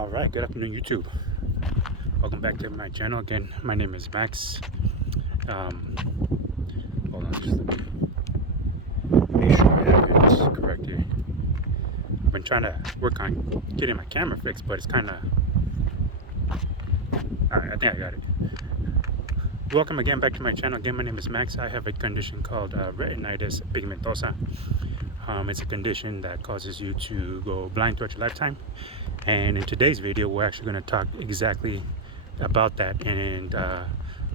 All right, good afternoon, YouTube. Welcome back to my channel again. My name is Max. Um, Hold on, just let me make sure I have it correct here. I've been trying to work on getting my camera fixed, but it's kind of. All right, I think I got it. Welcome again back to my channel. Again, my name is Max. I have a condition called retinitis pigmentosa. It's a condition that causes you to go blind throughout your lifetime. And in today's video, we're actually going to talk exactly about that and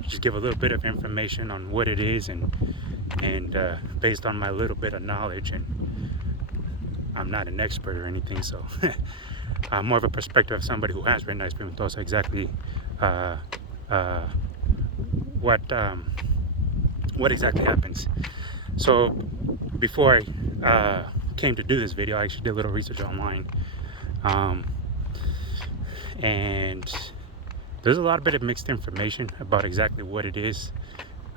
just give a little bit of information on what it is and based on my little bit of knowledge. And I'm not an expert or anything, so more of a perspective of somebody who has retinitis pigmentosa, exactly what exactly happens. So before I came to do this video, I actually did a little research online. And there's a lot of bit of mixed information about exactly what it is.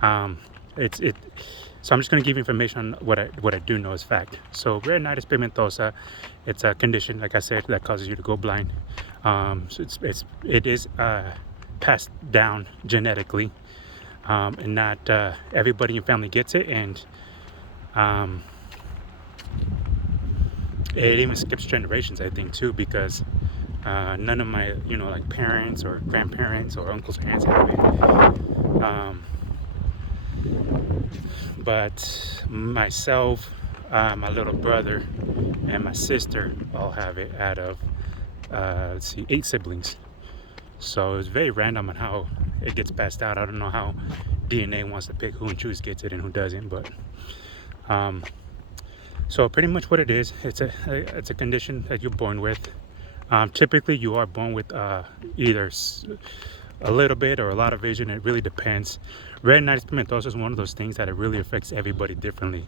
So I'm just going to give you information on what I do know is fact. So retinitis pigmentosa, it's a condition, like I said, that causes you to go blind. So it is passed down genetically, and not everybody in your family gets it, and it even skips generations, I think, too, because none of my, like parents or grandparents or uncles or aunts have it. But myself, my little brother, and my sister all have it out of, 8 siblings. So it's very random on how it gets passed out. I don't know how DNA wants to pick who and choose gets it and who doesn't, but so pretty much what it is, it's a condition that you're born with. Typically, you are born with either a little bit or a lot of vision. It really depends. Retinitis pigmentosa is one of those things that it really affects everybody differently.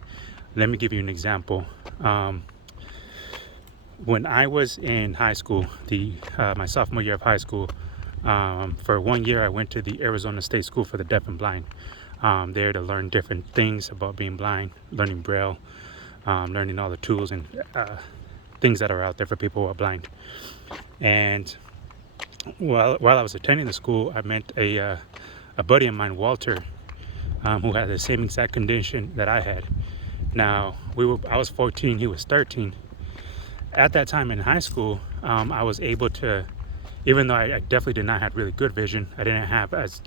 Let me give you an example. When I was in high school, my sophomore year of high school, for 1 year I went to the Arizona State School for the Deaf and Blind. There to learn different things about being blind, learning Braille, learning all the tools and things that are out there for people who are blind. And while I was attending the school, I met a buddy of mine, Walter, who had the same exact condition that I had. Now I was 14, he was 13. At that time in high school, I was able to, even though I definitely did not have really good vision, I didn't have as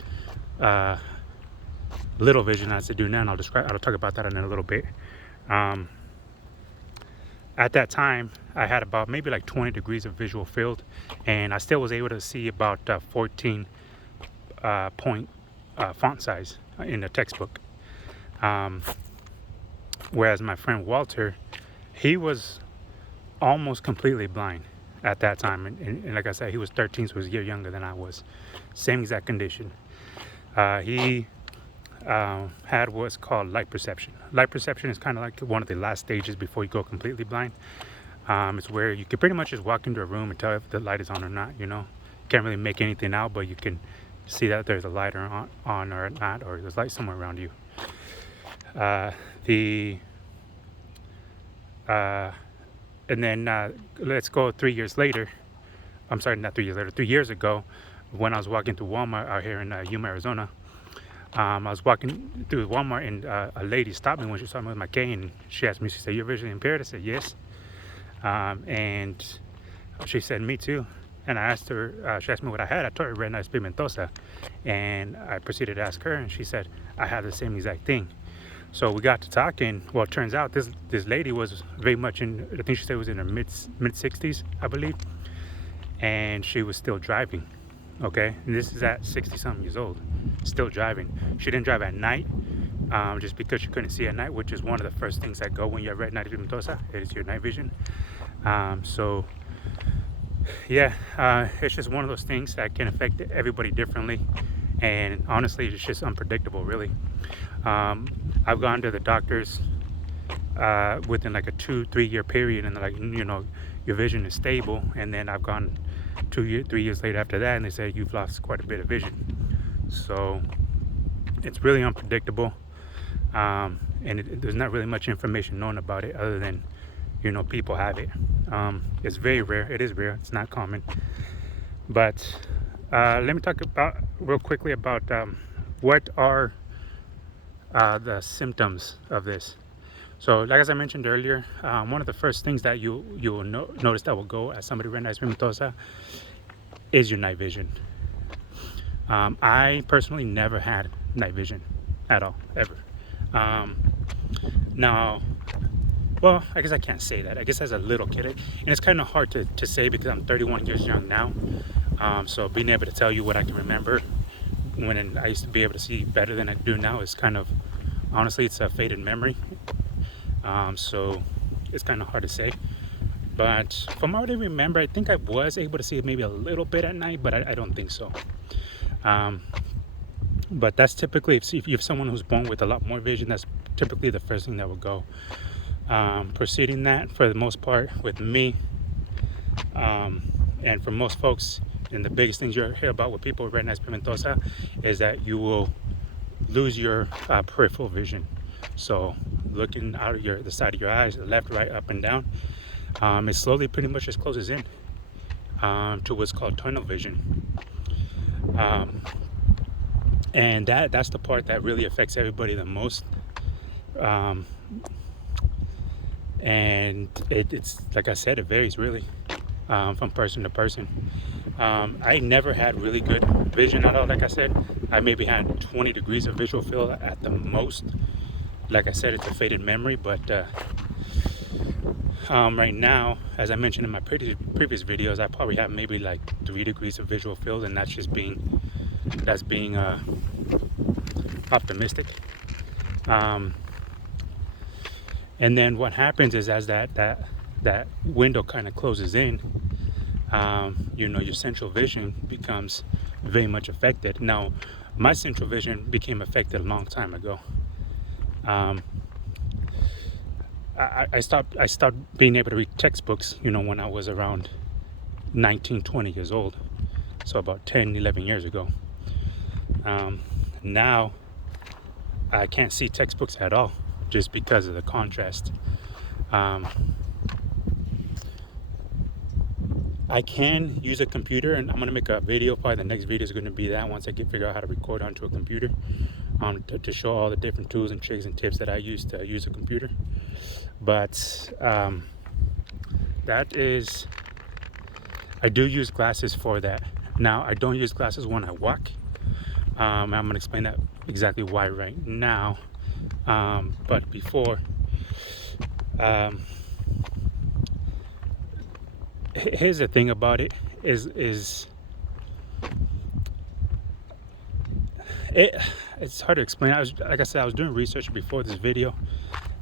little vision as I do now, and I'll talk about that in a little bit. At that time, I had about maybe like 20 degrees of visual field, and I still was able to see about 14 point font size in the textbook. Whereas my friend Walter, he was almost completely blind at that time. And like I said, he was 13, so he was a year younger than I was. Same exact condition. He had what's called light perception. Light perception is kind of like one of the last stages before you go completely blind. It's where you can pretty much just walk into a room and tell if the light is on or not. Can't really make anything out, but you can see that there's a light on or not, or there's light somewhere around you. And then let's go 3 years later. I'm sorry, not 3 years later. 3 years ago, when I was walking through Walmart out here in Yuma, Arizona. I was walking through Walmart, and a lady stopped me when she saw me with my cane. She asked me, she said, "You're visually impaired?" I said, "Yes." And she said, "Me too." And I asked her, she asked me what I had. I told her retinitis pigmentosa. And I proceeded to ask her, and she said, "I have the same exact thing." So we got to talking. Well, it turns out this lady was very much in, I think she said it was in her mid 60s, I believe. And she was still driving. Okay, and this is at 60-something years old, still driving. She didn't drive at night, just because she couldn't see at night, which is one of the first things that go when you have retinitis pigmentosa. It is your night vision. So yeah, it's just one of those things that can affect everybody differently, and honestly, it's just unpredictable, really. I've gone to the doctors within like a 2-3 year period, and they're like, your vision is stable. And then I've gone 3 years later after that, and they say you've lost quite a bit of vision. So it's really unpredictable, and there's not really much information known about it other than people have it. It's very rare. It is rare. It's not common. But let me talk about real quickly about what are the symptoms of this. So, like as I mentioned earlier, one of the first things that you will notice that will go as somebody with retinitis pigmentosa is your night vision. I personally never had night vision at all, ever. Now, well, I guess I can't say that. I guess as a little kid, and it's kind of hard to say because I'm 31 years young now. So being able to tell you what I can remember when I used to be able to see better than I do now is kind of, honestly, it's a faded memory. So it's kind of hard to say. But from what I remember, I think I was able to see maybe a little bit at night, but I don't think so. But that's typically, if you have someone who's born with a lot more vision, that's typically the first thing that will go. Preceding that, for the most part, with me, and for most folks, and the biggest things you hear about with people with retinitis pigmentosa is that you will lose your peripheral vision. So looking out of the side of your eyes, left, right, up, and down, it slowly pretty much just closes in to what's called tunnel vision. And that's the part that really affects everybody the most. And it's like I said, it varies really from person to person. I never had really good vision at all. Like I said, I maybe had 20 degrees of visual field at the most. Like I said, it's a faded memory, but right now, as I mentioned in my previous videos, I probably have maybe like 3 degrees of visual field, and that's just being optimistic. And then what happens is, as that window kind of closes in, your central vision becomes very much affected. Now, my central vision became affected a long time ago. I stopped being able to read textbooks, when I was around 19, 20 years old. So about 10, 11 years ago. Now, I can't see textbooks at all just because of the contrast. I can use a computer, and I'm going to make a video. Probably the next video is going to be that, once I figure out how to record onto a computer, to show all the different tools and tricks and tips that I use to use a computer. But I do use glasses for that. Now, I don't use glasses when I walk. I'm going to explain that exactly why right now. But before, here's the thing about it is it's hard to explain. Like I said, I was doing research before this video,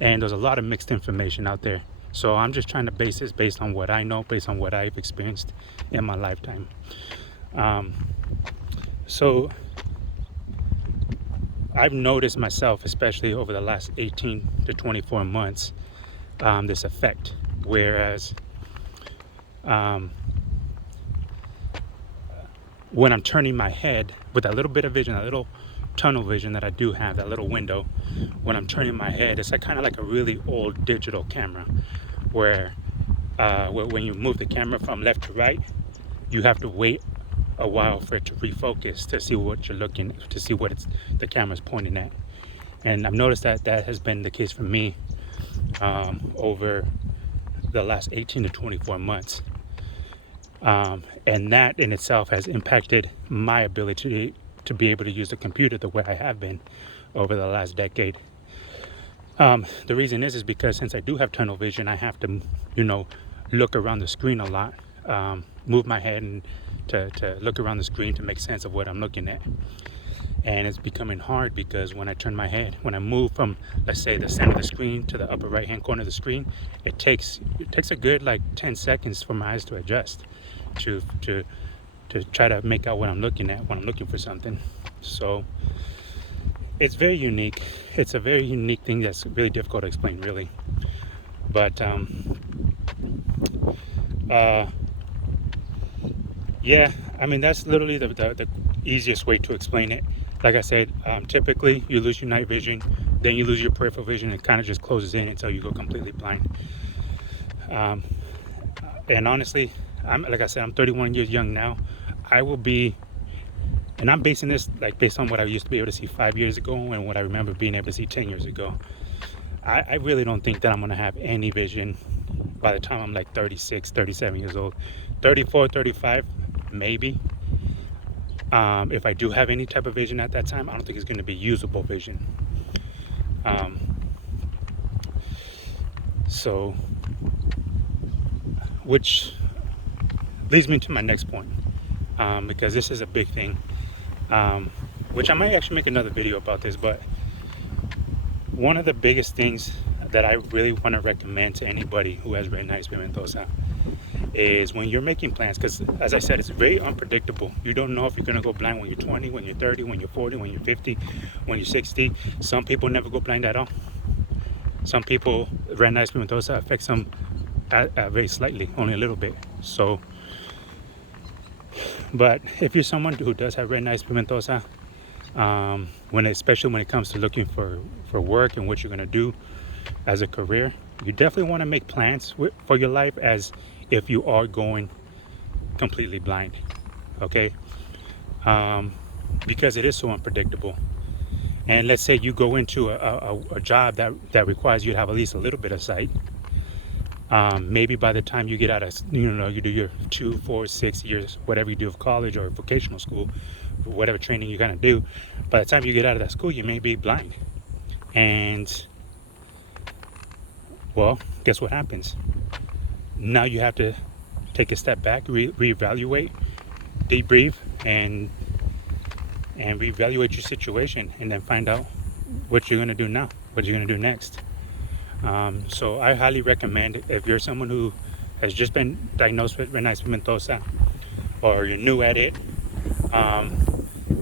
and there's a lot of mixed information out there. So I'm just trying to base this based on what I know, based on what I've experienced in my lifetime. So I've noticed myself, especially over the last 18 to 24 months, this effect. Whereas when I'm turning my head with that little bit of vision, that little tunnel vision that I do have, that little window, when I'm turning my head, it's kind of like a really old digital camera, where when you move the camera from left to right, you have to wait a while for it to refocus to see what you're looking, to see what the camera's pointing at. And I've noticed that has been the case for me over the last 18 to 24 months. And that in itself has impacted my ability to be able to use the computer the way I have been over the last decade. The reason is because since I do have tunnel vision, I have to, look around the screen a lot, move my head and to look around the screen to make sense of what I'm looking at. And it's becoming hard because when I turn my head, when I move from, let's say, the center of the screen to the upper right hand corner of the screen, it takes a good 10 seconds for my eyes to adjust to try to make out what I'm looking at when I'm looking for something. So it's very unique. It's a very unique thing that's really difficult to explain, really. But yeah, I mean, that's literally the easiest way to explain it. Like I said, typically you lose your night vision, then you lose your peripheral vision. It kind of just closes in until you go completely blind. And honestly, like I said, I'm 31 years young now. I will be, and I'm basing this like based on what I used to be able to see 5 years ago and what I remember being able to see 10 years ago. I really don't think that I'm gonna have any vision by the time I'm like 36, 37 years old. 34, 35, maybe. If I do have any type of vision at that time, I don't think it's going to be usable vision. So, which leads me to my next point, because this is a big thing, which I might actually make another video about this, but one of the biggest things that I really want to recommend to anybody who has retinitis pigmentosa is when you're making plans, because as I said, it's very unpredictable. You don't know if you're going to go blind when you're 20, when you're 30, when you're 40, when you're 50, when you're 60. Some people never go blind at all. Some people, retinitis pigmentosa affects them very slightly, only a little bit. So, but if you're someone who does have retinitis pigmentosa, especially when it comes to looking for work and what you're going to do as a career, you definitely want to make plans for your life as if you are going completely blind, okay? Because it is so unpredictable. And let's say you go into a job that requires you to have at least a little bit of sight. Maybe by the time you get out of, you do your 2, 4, 6 years, whatever you do of college or vocational school, whatever training you're gonna do, by the time you get out of that school, you may be blind. And well, guess what happens? Now you have to take a step back, reevaluate, deep breathe, and reevaluate your situation, and then find out what you're gonna do now, what you're gonna do next. So I highly recommend, if you're someone who has just been diagnosed with retinitis pigmentosa, or you're new at it,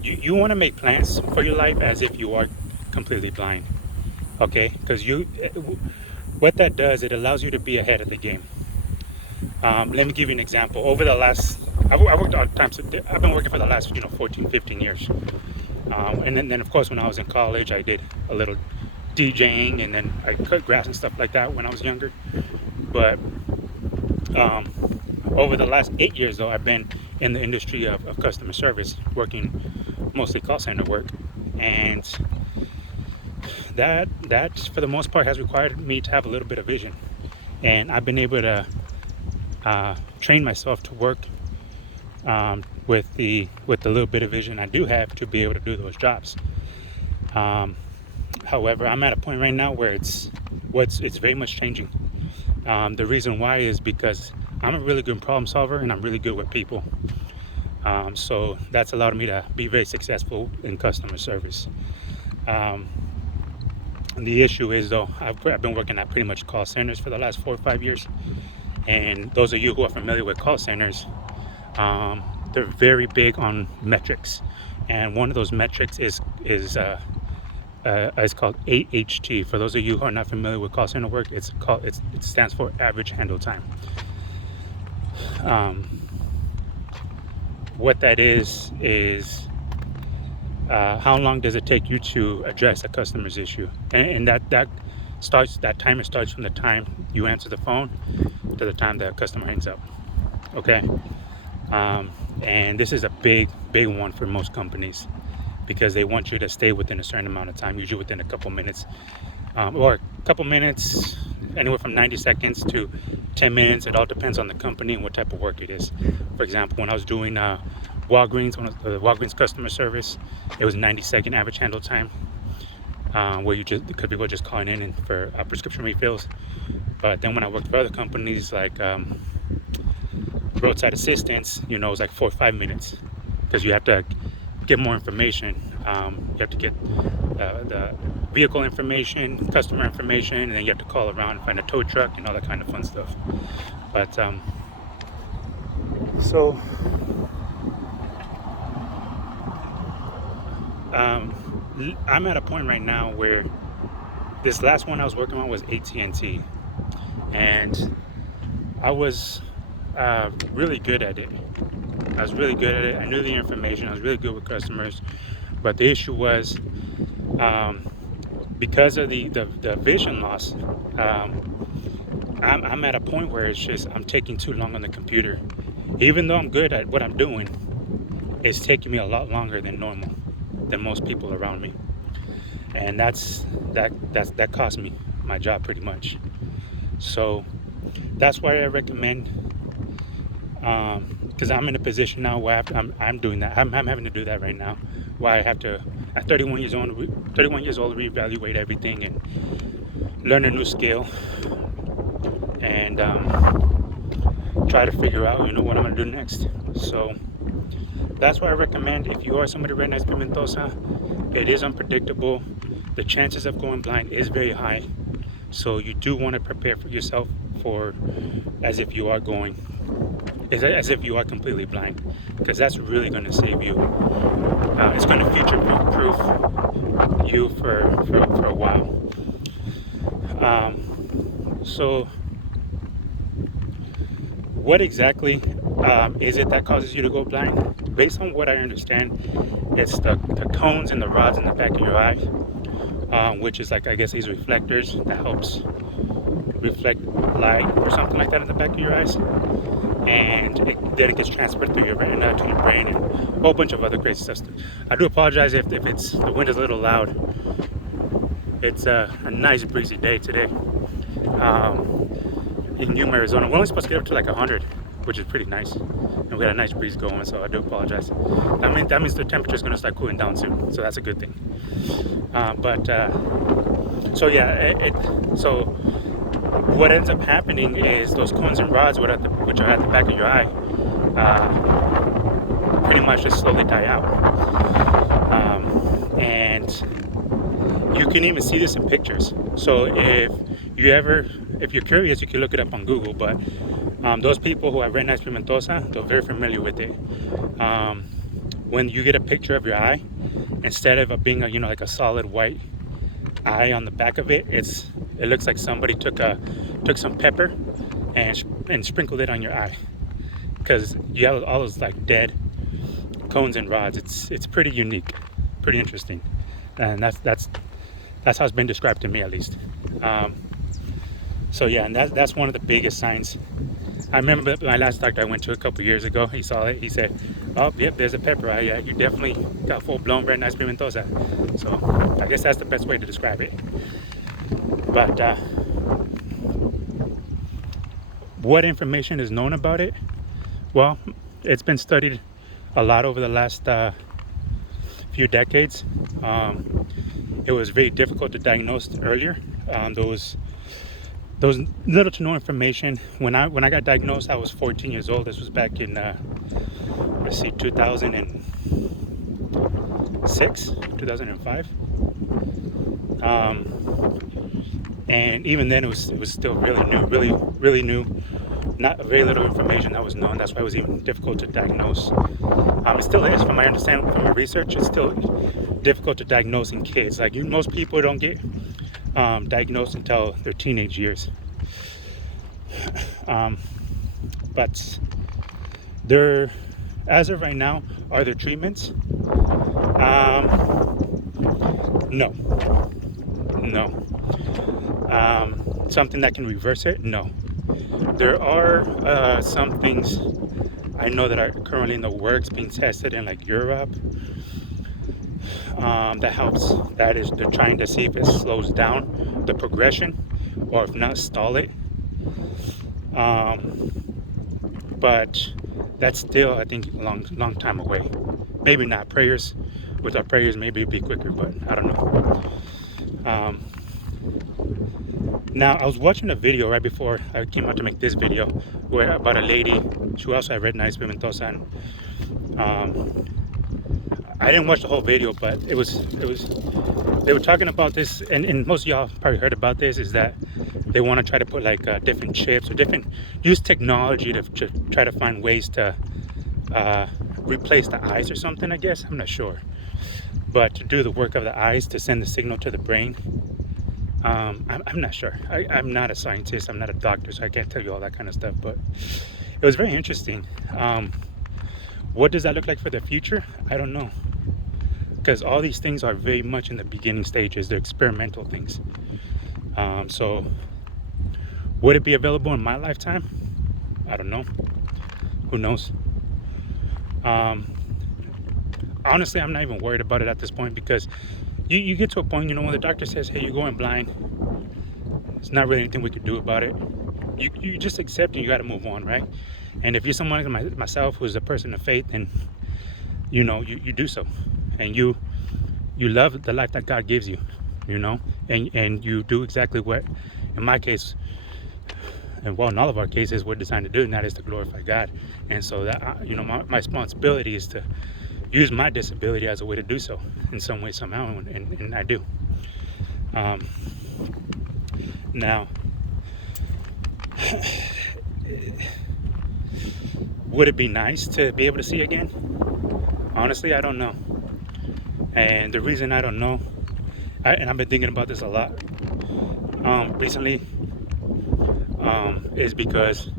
you want to make plans for your life as if you are completely blind, okay? Because what that does, it allows you to be ahead of the game. Let me give you an example. Over the last, I've worked odd times. I've been working for the last 14, 15 years. And then of course when I was in college, I did a little DJing, and then I cut grass and stuff like that when I was younger. But over the last 8 years though, I've been in the industry of customer service, working mostly call center work, and that for the most part has required me to have a little bit of vision, and I've been able to train myself to work with the little bit of vision I do have to be able to do those jobs. However, I'm at a point right now where it's very much changing. The reason why is because I'm a really good problem solver, and I'm really good with people. So that's allowed me to be very successful in customer service. And the issue is though, I've been working at pretty much call centers for the last 4 or 5 years. And those of you who are familiar with call centers, they're very big on metrics. And one of those metrics is called AHT. For those of you who are not familiar with call center work, it stands for average handle time. What that is how long does it take you to address a customer's issue, and that timer starts from the time you answer the phone to the time the customer hangs up. Okay. And this is a big one for most companies, because they want you to stay within a certain amount of time, usually within a couple minutes, or a couple minutes, anywhere from 90 seconds to 10 minutes. It all depends on the company and what type of work it is. For example, when I was doing Walgreens customer service, it was 90-second average handle time, where because people are just calling in for prescription refills. But then when I worked for other companies like roadside assistance, it was like 4 or 5 minutes, because you have to get more information. You have to get the vehicle information, customer information, and then you have to call around and find a tow truck and all that kind of fun stuff. But so I'm at a point right now where this last one I was working on was AT&T, and I was really good at it. I was really good at it. I knew the information. I was really good with customers. But the issue was, because of the vision loss, I'm at a point where it's just I'm taking too long on the computer. Even though I'm good at what I'm doing, it's taking me a lot longer than normal, than most people around me, and that cost me my job pretty much. So that's why I recommend, because I'm in a position now where I'm doing that. I'm having to do that right now, where I have to, at 31 years old, reevaluate everything and learn a new skill, and try to figure out, what I'm gonna do next. So that's why I recommend, if you are somebody with retinitis pigmentosa, it is unpredictable. The chances of going blind is very high. So you do want to prepare for yourself for as if you are as if you are completely blind, because that's really going to save you. It's going to future-proof you for a while. So what exactly is it that causes you to go blind? Based on what I understand, it's the cones and the rods in the back of your eye, which is like, I guess, these reflectors that helps reflect light or something like that in the back of your eyes, and then it gets transferred through your retina to your brain and a whole bunch of other crazy stuff. I do apologize if it's the wind is a little loud. It's a nice breezy day today in Yuma, Arizona. We're only supposed to get up to like 100, which is pretty nice, and we got a nice breeze going, so I do apologize. That means the temperature is going to start cooling down soon, so that's a good thing. So yeah, so what ends up happening is those cones and rods, which are at the back of your eye, pretty much just slowly die out. And you can even see this in pictures. So if you're curious, you can look it up on Google. But those people who have retinitis pigmentosa, they're very familiar with it. When you get a picture of your eye, instead of it being like a solid white eye on the back of it, it looks like somebody took some pepper and sprinkled it on your eye, because you have all those like dead cones and rods. It's pretty unique, pretty interesting, and that's how it's been described to me, at least. So yeah, and that's one of the biggest signs. I remember my last doctor I went to a couple years ago, he saw it, he said, oh yep, there's a pepper eye. Yeah, you definitely got full-blown retinitis pigmentosa. So I guess that's the best way to describe it. But what information is known about it? Well, it's been studied a lot over the last few decades. It was very difficult to diagnose earlier. There was little to no information. When I got diagnosed, I was 14 years old. This was back in 2006, 2005. And even then, it was still really new. Not very little information that was known. That's why it was even difficult to diagnose. It still is, from my understanding, from my research. It's still difficult to diagnose in kids. Like most people don't get diagnosed until their teenage years. But there, as of right now, are there treatments? No. Something that can reverse it? No. There are some things I know that are currently in the works, being tested in like Europe. That helps. That is, they're trying to see if it slows down the progression, or if not, stall it. But that's still, I think, a long time away. Maybe not. With our prayers, maybe it'd be quicker, but I don't know. Now, I was watching a video right before I came out to make this video, about a lady. She also had retinitis pigmentosa, and I didn't watch the whole video, but they were talking about this, and most of y'all probably heard about this, is that they want to try to put like different chips or use technology to try to find ways to replace the eyes or something, I guess. I'm not sure. But to do the work of the eyes, to send the signal to the brain. I'm not sure. I'm not a scientist, I'm not a doctor, so I can't tell you all that kind of stuff, but it was very interesting. What does that look like for the future? I don't know, because all these things are very much in the beginning stages. They're experimental things. So would it be available in my lifetime? I don't know. Who knows? honestly, I'm not even worried about it at this point, because you get to a point, you know, when the doctor says, hey, you're going blind, it's not really anything we could do about it. You just accept it. You got to move on, right? And if you're someone like myself who's a person of faith, then you know you do so, and you love the life that God gives you, you know, and you do exactly what, in my case, and well, in all of our cases, we're designed to do, and that is to glorify God. And so that you know, my responsibility is to use my disability as a way to do so in some way, somehow, and I do. Now, would it be nice to be able to see again? Honestly, I don't know. And the reason I don't know, and I've been thinking about this a lot recently, is because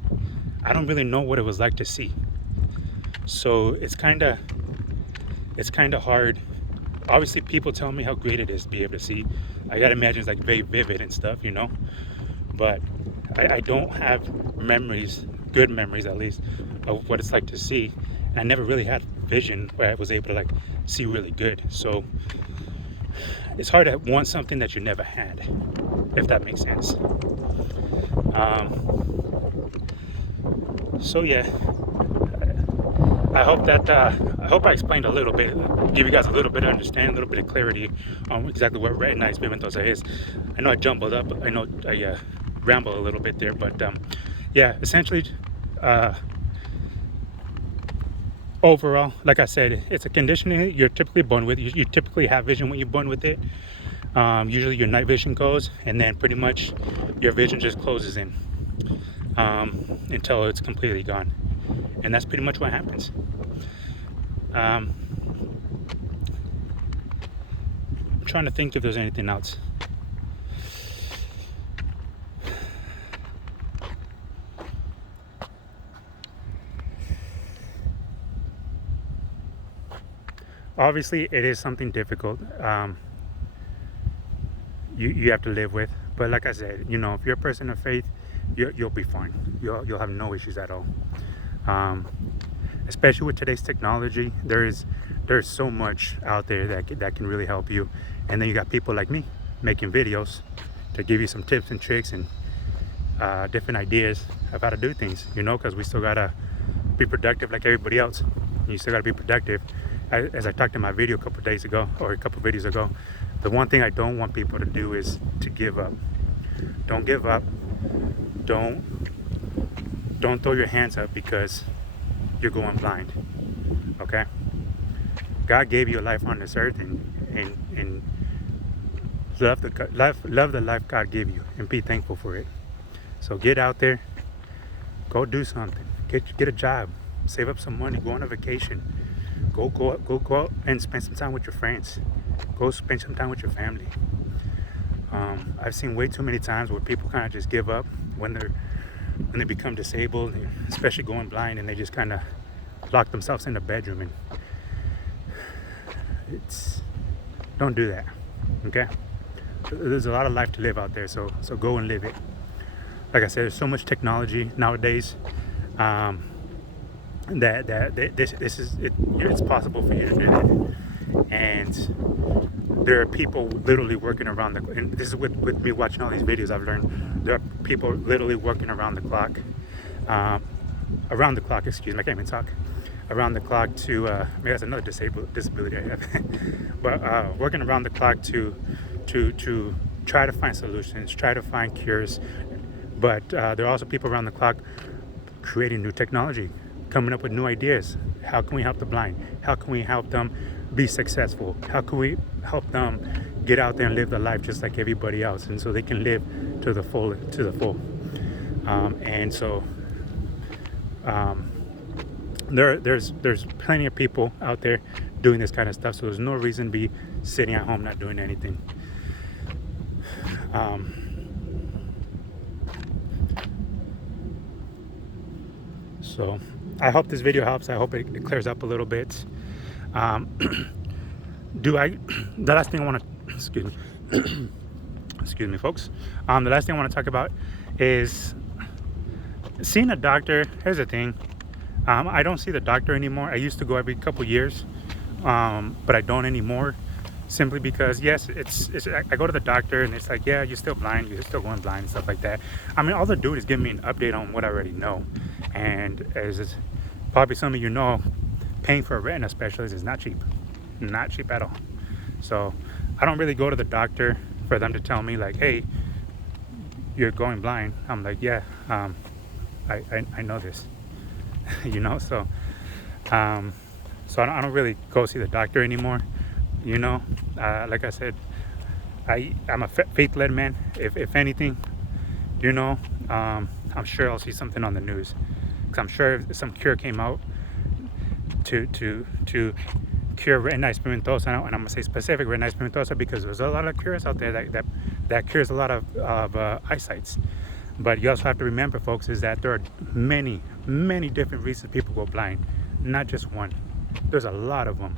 I don't really know what it was like to see. So it's kind of hard. Obviously, people tell me how great it is to be able to see. I gotta imagine it's like very vivid and stuff, you know. But I don't have memories, good memories at least, of what it's like to see. And I never really had vision where I was able to like see really good. So it's hard to want something that you never had, if that makes sense. So yeah, I hope that I hope I explained a little bit, give you guys a little bit of understanding, a little bit of clarity on exactly what retinitis pigmentosa is. I know I jumbled up, I know I ramble a little bit there, but yeah, essentially, overall, like I said, it's a condition you're typically born with. You typically have vision when you're born with it. Usually your night vision goes, and then pretty much your vision just closes in until it's completely gone. And that's pretty much what happens. I'm trying to think if there's anything else. Obviously, it is something difficult. You have to live with. But like I said, you know, if you're a person of faith, you'll be fine. You'll have no issues at all. Especially with today's technology, there's so much out there that can really help you. And then you got people like me making videos to give you some tips and tricks and different ideas of how to do things, you know, because we still gotta be productive like everybody else. You still gotta be productive. As I talked in my video a couple days ago, or a couple videos ago, the one thing I don't want people to do is to give up. Don't give up. Don't throw your hands up because you're going blind. Okay? God gave you a life on this earth, and love the life God gave you, and be thankful for it. So get out there, go do something, get a job, save up some money, go on a vacation, go out and spend some time with your friends, go spend some time with your family. I've seen way too many times where people kind of just give up when they become disabled, especially going blind, and they just kind of lock themselves in the bedroom. And don't do that. Okay? There's a lot of life to live out there, so go and live it. Like I said, there's so much technology nowadays that this is it. It's possible for you to do it, and there are people literally working around the. And this is with me watching all these videos. I've learned there are people literally working around the clock. Excuse me, I can't even talk. Around the clock to maybe that's another disability I have, but working around the clock to try to find solutions, try to find cures. But there are also people around the clock creating new technology, coming up with new ideas. How can we help the blind? How can we help them be successful? How can we help them get out there and live their life just like everybody else, and so they can live to the full. And so there's plenty of people out there doing this kind of stuff. So there's no reason to be sitting at home not doing anything. So I hope this video helps. I hope it clears up a little bit. The last thing I want to, excuse me, folks. The last thing I want to talk about is seeing a doctor. Here's the thing. I don't see the doctor anymore. I used to go every couple years but I don't anymore, simply because yes, I go to the doctor and it's like, yeah, you're still blind, you're still going blind and stuff like that. I mean, all they're doing is giving me an update on what I already know. And as probably some of you know, paying for a retina specialist is not cheap, not cheap at all. So I don't really go to the doctor for them to tell me like, hey, you're going blind. I'm like, yeah, I know this. You know, so I don't really go see the doctor anymore. You know, like I said, I'm a faith-led man. If anything, you know, I'm sure I'll see something on the news, because I'm sure if some cure came out to cure retinitis pigmentosa, and I'm gonna say specific retinitis pigmentosa because there's a lot of cures out there that cures a lot of eyesights. But you also have to remember, folks, is that there are many different reasons people go blind, not just one. There's a lot of them.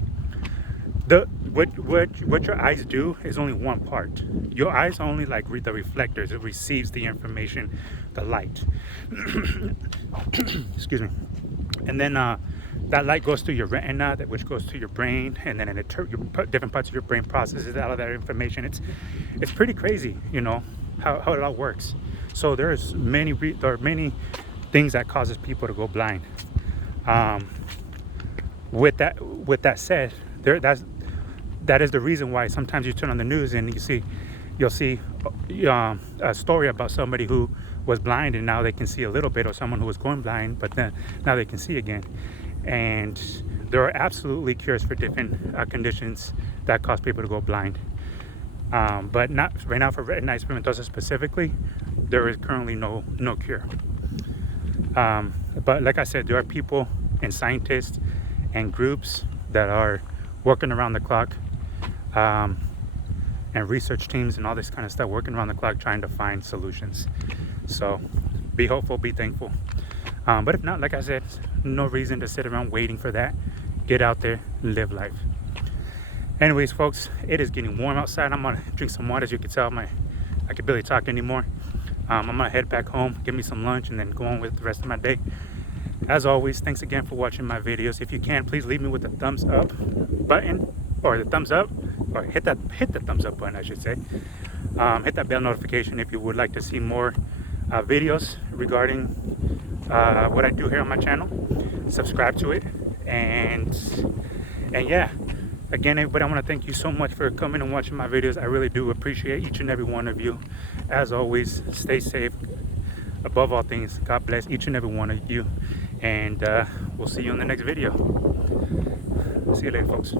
What your eyes do is only one part. Your eyes only like read the reflectors. It receives the information, the light. Excuse me. And then that light goes through your retina, which goes to your brain, and then different parts of your brain processes all of that information. It's pretty crazy, you know, how it all works. So there are many things that causes people to go blind. With that said, that is the reason why sometimes you turn on the news and you'll see a story about somebody who was blind and now they can see a little bit, or someone who was going blind but then now they can see again. And there are absolutely cures for different conditions that cause people to go blind, but not right now for retinitis pigmentosa specifically. There is currently no cure, but like I said, there are people and scientists and groups that are working around the clock, and research teams and all this kind of stuff working around the clock trying to find solutions. So be hopeful, be thankful. But if not, like I said, no reason to sit around waiting for that. Get out there, live life. Anyways, folks, it is getting warm outside. I'm gonna drink some water. As you can tell, I can barely talk anymore. I'm gonna head back home, get me some lunch, and then go on with the rest of my day. As always, thanks again for watching my videos. If you can, please leave me with the thumbs up button, or the thumbs up, or hit the thumbs up button, I should say. Hit that bell notification if you would like to see more videos regarding what I do here on my channel. Subscribe to it, and yeah. Again, everybody, I want to thank you so much for coming and watching my videos. I really do appreciate each and every one of you. As always, stay safe. Above all things, God bless each and every one of you. And we'll see you in the next video. See you later, folks.